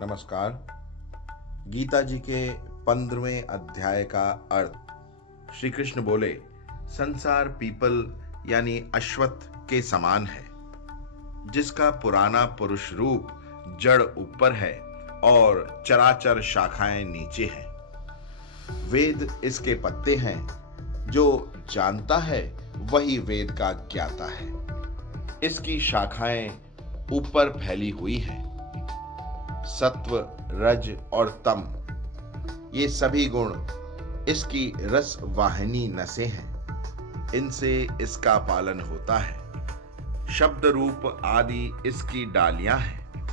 नमस्कार। गीता जी के 15वें अध्याय का अर्थ। श्री कृष्ण बोले, संसार पीपल यानी अश्वत्थ के समान है, जिसका पुराना पुरुष रूप जड़ ऊपर है और चराचर शाखाएं नीचे हैं। वेद इसके पत्ते हैं, जो जानता है वही वेद का ज्ञाता है। इसकी शाखाएं ऊपर फैली हुई हैं। सत्व, रज और तम, ये सभी गुण इसकी रस वाहिनी नसें हैं। इनसे इसका पालन होता है। शब्द रूप आदि इसकी डालियां हैं।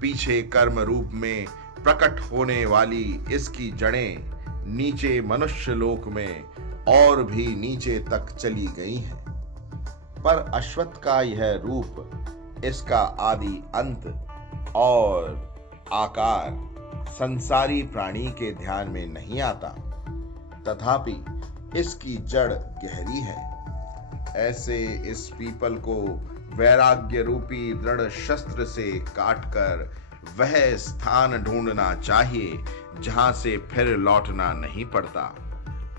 पीछे कर्म रूप में प्रकट होने वाली इसकी जड़ें नीचे मनुष्य लोक में और भी नीचे तक चली गई हैं। पर अश्वत्थ का यह रूप, इसका आदि अंत और आकार संसारी प्राणी के ध्यान में नहीं आता, तथापि इसकी जड़ गहरी है। ऐसे इस पीपल को वैराग्य रूपी दृढ़ शस्त्र से काटकर वह स्थान ढूंढना चाहिए जहां से फिर लौटना नहीं पड़ता,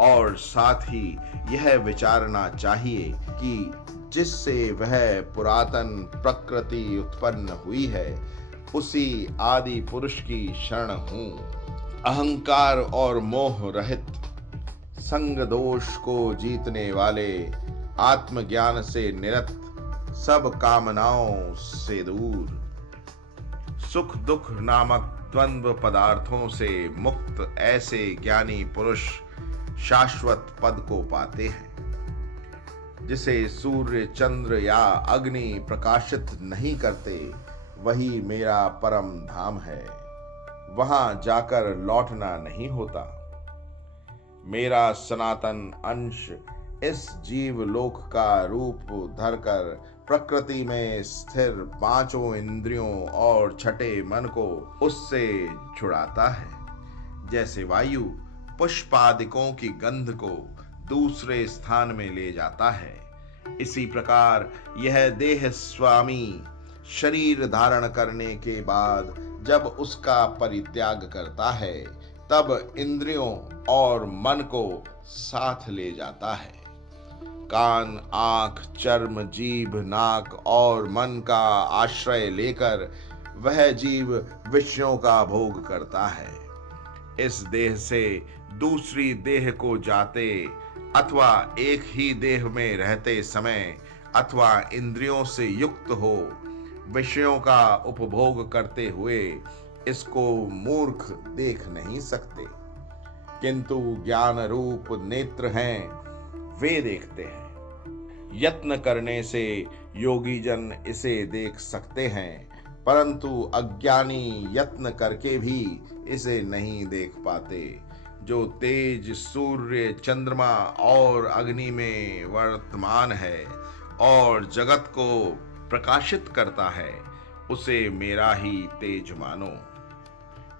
और साथ ही यह विचारना चाहिए कि जिससे वह पुरातन प्रकृति उत्पन्न हुई है, उसी आदि पुरुष की शरण हूं। अहंकार और मोह रहित, संग दोष को जीतने वाले, आत्मज्ञान से निरत, सब कामनाओं से दूर, सुख दुख नामक द्वंद्व पदार्थों से मुक्त ऐसे ज्ञानी पुरुष शाश्वत पद को पाते हैं। जिसे सूर्य, चंद्र या अग्नि प्रकाशित नहीं करते, वही मेरा परम धाम है। वहां जाकर लौटना नहीं होता। मेरा सनातन अंश इस जीव लोक का रूप धरकर प्रकृति में स्थिर पांचों इंद्रियों और छठे मन को उससे छुड़ाता है। जैसे वायु पुष्पादिकों की गंध को दूसरे स्थान में ले जाता है, इसी प्रकार यह देह स्वामी शरीर धारण करने के बाद जब उसका परित्याग करता है, तब इंद्रियों और मन को साथ ले जाता है। कान, आंख, चर्म, जीभ, नाक और मन का आश्रय लेकर वह जीव विषयों का भोग करता है। इस देह से दूसरी देह को जाते अथवा एक ही देह में रहते समय अथवा इंद्रियों से युक्त हो विषयों का उपभोग करते हुए इसको मूर्ख देख नहीं सकते, किंतु ज्ञान रूप नेत्र हैं, वे देखते हैं। यत्न करने से योगी जन इसे देख सकते हैं, परंतु अज्ञानी यत्न करके भी इसे नहीं देख पाते। जो तेज सूर्य, चंद्रमा और अग्नि में वर्तमान है और जगत को प्रकाशित करता है, उसे मेरा ही तेज मानो।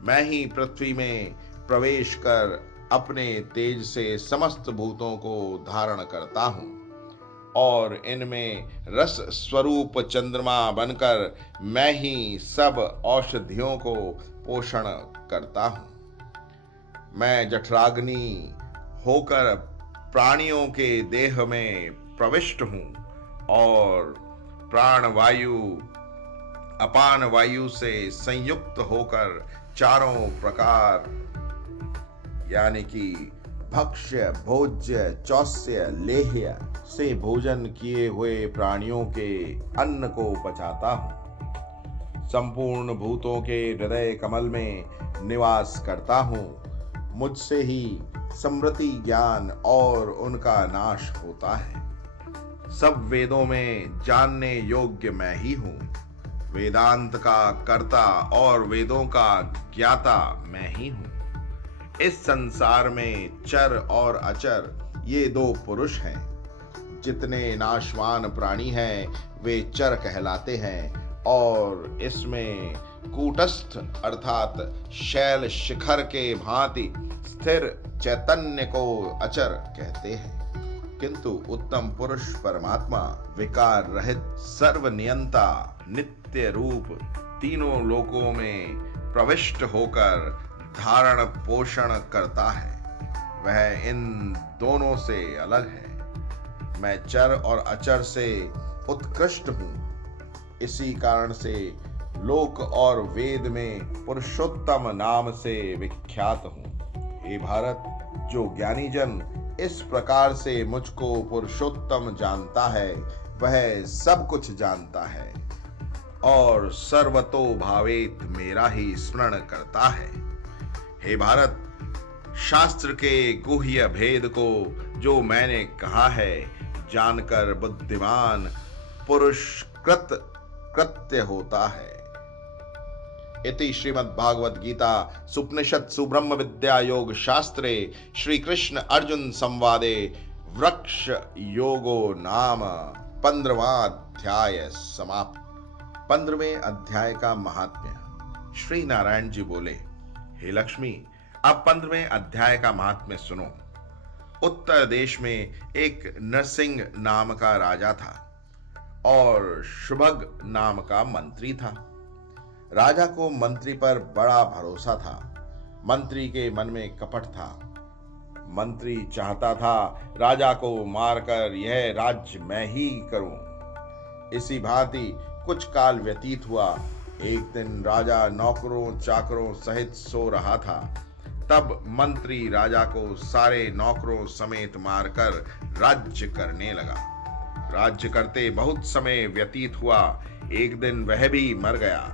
मैं ही पृथ्वी में प्रवेश कर अपने तेज से समस्त भूतों को धारण करता हूं, और इनमें रस स्वरूप चंद्रमा बनकर मैं ही सब औषधियों को पोषण करता हूं। मैं जठराग्नि होकर प्राणियों के देह में प्रविष्ट हूं और प्राणवायु अपान वायु से संयुक्त होकर चारों प्रकार यानी कि भक्ष्य, भोज्य, चौस्य, लेह्य से भोजन किए हुए प्राणियों के अन्न को पचाता हूँ। संपूर्ण भूतों के हृदय कमल में निवास करता हूँ। मुझसे ही स्मृति ज्ञान और उनका नाश होता है। सब वेदों में जानने योग्य मैं ही हूँ। वेदांत का कर्ता और वेदों का ज्ञाता मैं ही हूँ। इस संसार में चर और अचर ये दो पुरुष हैं। जितने नाशवान प्राणी हैं वे चर कहलाते हैं, और इसमें कूटस्थ अर्थात शैल शिखर के भांति स्थिर चैतन्य को अचर कहते हैं। किंतु उत्तम पुरुष परमात्मा विकार रहित सर्वनियंता नित्य रूप तीनों लोकों में प्रविष्ट होकर धारण पोषण करता है, वह इन दोनों से अलग है। मैं चर और अचर से उत्कृष्ट हूं, इसी कारण से लोक और वेद में पुरुषोत्तम नाम से विख्यात हूं। हे भारत, जो ज्ञानी जन इस प्रकार से मुझको पुरुषोत्तम जानता है, वह सब कुछ जानता है और सर्वतो भावेत मेरा ही स्मरण करता है। हे भारत, शास्त्र के गुह्य भेद को जो मैंने कहा है, जानकर बुद्धिमान पुरुष कृत्य होता है। इति श्रीमद्भागवत गीता सुपनिषत्सु ब्रह्म विद्या योग शास्त्रे श्री कृष्ण अर्जुन संवादे वृक्ष योगो नाम 15वां अध्याय समाप्त। 15वें अध्याय का महात्म्य। श्री नारायण जी बोले, हे लक्ष्मी, अब 15वें अध्याय का महात्म्य सुनो। उत्तर देश में एक नरसिंह नाम का राजा था और शुभग नाम का मंत्री था। राजा को मंत्री पर बड़ा भरोसा था। मंत्री के मन में कपट था। मंत्री चाहता था राजा को मारकर यह राज्य मैं ही करूं। इसी भांति कुछ काल व्यतीत हुआ। एक दिन राजा नौकरों चाकरों सहित सो रहा था। तब मंत्री राजा को सारे नौकरों समेत मारकर राज्य करने लगा। राज्य करते बहुत समय व्यतीत हुआ। एक दिन वह भी मर गया।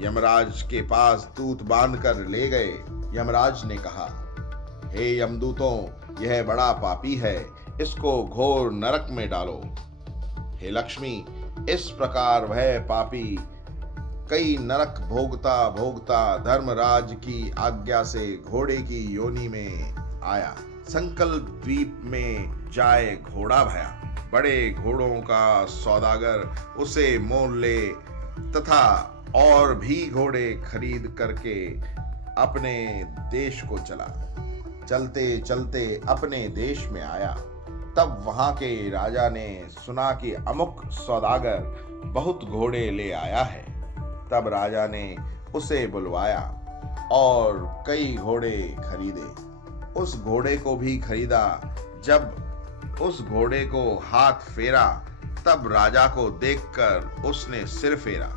यमराज के पास दूत बांधकर ले गए। यमराज ने कहा, हे यमदूतों, यह बड़ा पापी है, इसको घोर नरक में डालो। हे लक्ष्मी, इस प्रकार वह पापी कई नरक भोगता भोगता धर्मराज की आज्ञा से घोड़े की योनि में आया। संकल्प द्वीप में जाए घोड़ा भया। बड़े घोड़ों का सौदागर उसे मोल ले तथा और भी घोड़े खरीद करके अपने देश को चला। चलते चलते अपने देश में आया। तब वहां के राजा ने सुना कि अमुक सौदागर बहुत घोड़े ले आया है। तब राजा ने उसे बुलवाया और कई घोड़े खरीदे। उस घोड़े को भी खरीदा। जब उस घोड़े को हाथ फेरा, तब राजा को देखकर उसने सिर फेरा।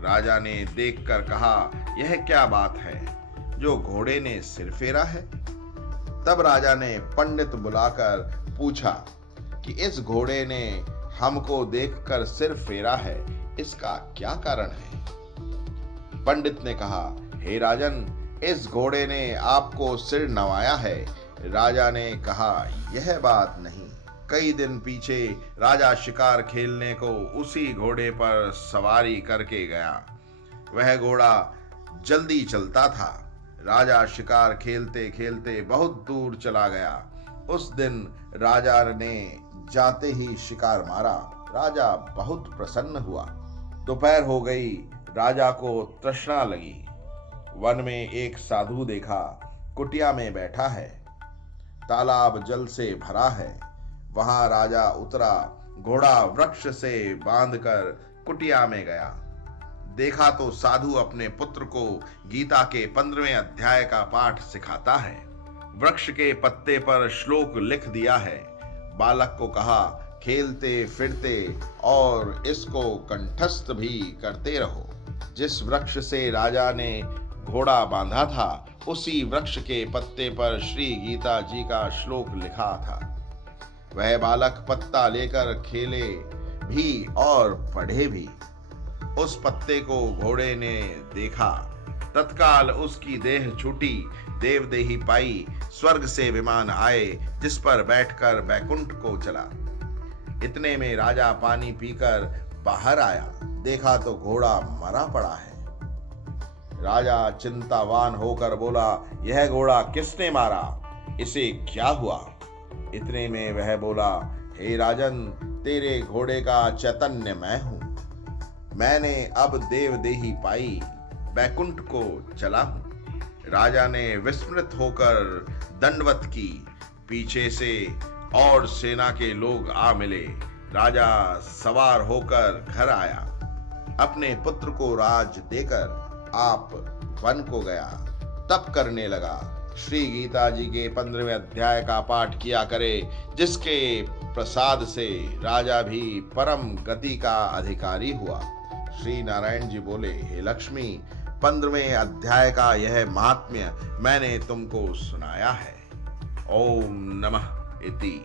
राजा ने देखकर कहा, यह क्या बात है जो घोड़े ने सिर फेरा है? तब राजा ने पंडित बुलाकर पूछा कि इस घोड़े ने हमको देखकर सिर फेरा है, इसका क्या कारण है? पंडित ने कहा, हे राजन, इस घोड़े ने आपको सिर नवाया है। राजा ने कहा, यह बात नहीं। कई दिन पीछे राजा शिकार खेलने को उसी घोड़े पर सवारी करके गया। वह घोड़ा जल्दी चलता था। राजा शिकार खेलते खेलते बहुत दूर चला गया। उस दिन राजा ने जाते ही शिकार मारा। राजा बहुत प्रसन्न हुआ। दोपहर हो गई। राजा को तृष्णा लगी। वन में एक साधु देखा। कुटिया में बैठा है। तालाब जल से भरा है। वहां राजा उतरा। घोड़ा वृक्ष से बांधकर कुटिया में गया। देखा तो साधु अपने पुत्र को गीता के 15वें अध्याय का पाठ सिखाता है। वृक्ष के पत्ते पर श्लोक लिख दिया है। बालक को कहा, खेलते फिरते और इसको कंठस्थ भी करते रहो। जिस वृक्ष से राजा ने घोड़ा बांधा था, उसी वृक्ष के पत्ते पर श्री गीता जी का श्लोक लिखा था। वह बालक पत्ता लेकर खेले भी और पढ़े भी। उस पत्ते को घोड़े ने देखा। तत्काल उसकी देह छूटी। देवदेही पाई। स्वर्ग से विमान आए, जिस पर बैठकर बैकुंठ को चला। इतने में राजा पानी पीकर बाहर आया। देखा तो घोड़ा मरा पड़ा है। राजा चिंतावान होकर बोला, यह घोड़ा किसने मारा? इसे क्या हुआ? इतने में वह बोला, हे राजन, तेरे घोड़े का चैतन्य मैं हूं। मैंने अब देवदेही पाई, बैकुंठ को चला हूं। राजा ने विस्मृत होकर दंडवत की। पीछे से और सेना के लोग आ मिले। राजा सवार होकर घर आया। अपने पुत्र को राज देकर आप वन को गया, तप करने लगा। श्री गीता जी के 15वें अध्याय का पाठ किया करे, जिसके प्रसाद से राजा भी परम गति का अधिकारी हुआ। श्री नारायण जी बोले, हे लक्ष्मी, 15वें अध्याय का यह महात्म्य मैंने तुमको सुनाया है। ओम नमः इति।